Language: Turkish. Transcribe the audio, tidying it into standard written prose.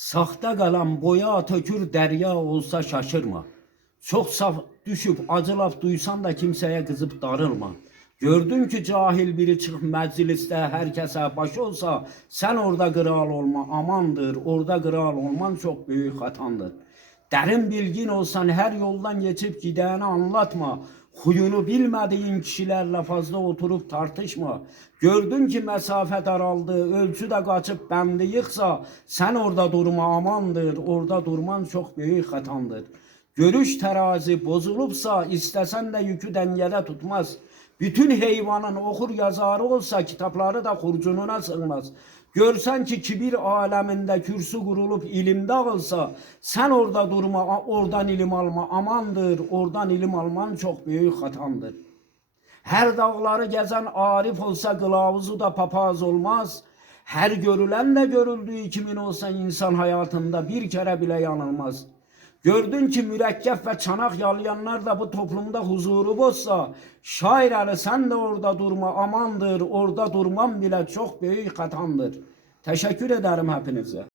Sahte kalan boya tökür derya olsa şaşırma. Çok saf düşüp acı laf duysan da kimseye kızıp darılma. Gördün ki cahil biri çıkıp mecliste herkese baş olsa sen orada kral olma amandır. Orada kral olman çok büyük hatandır. Derin bilgin olsan her yoldan geçip gideni anlatma. Huyunu bilmediğin kişilerle fazla oturup tartışma. Gördün ki mesafe daraldı, ölçü de kaçıp bendi yıksa sen orada durma amandır. Orada durman çok büyük hatandır. Görüş terazi bozulupsa istesen de yükü dengede tutmaz. Bütün heyvanın okur yazarı olsa kitapları da kurcununa sığmaz. Görsen ki kibir aleminde kürsü kurulup ilim dağılsa sen orada durma, oradan ilim alma amandır. Oradan ilim alman çok büyük hatandır. Her dağları gezen arif olsa kılavuzu da papaz olmaz. Her görülen de görüldüğü kimin olsa insan hayatında bir kere bile yanılmaz. Gördün ki mürekkep ve çanak yalayanlar da bu toplumda huzuru bozsa, şair Ali sen de orada durma amandır, orada durman bile çok büyük hatandır. Teşekkür ederim hepinize.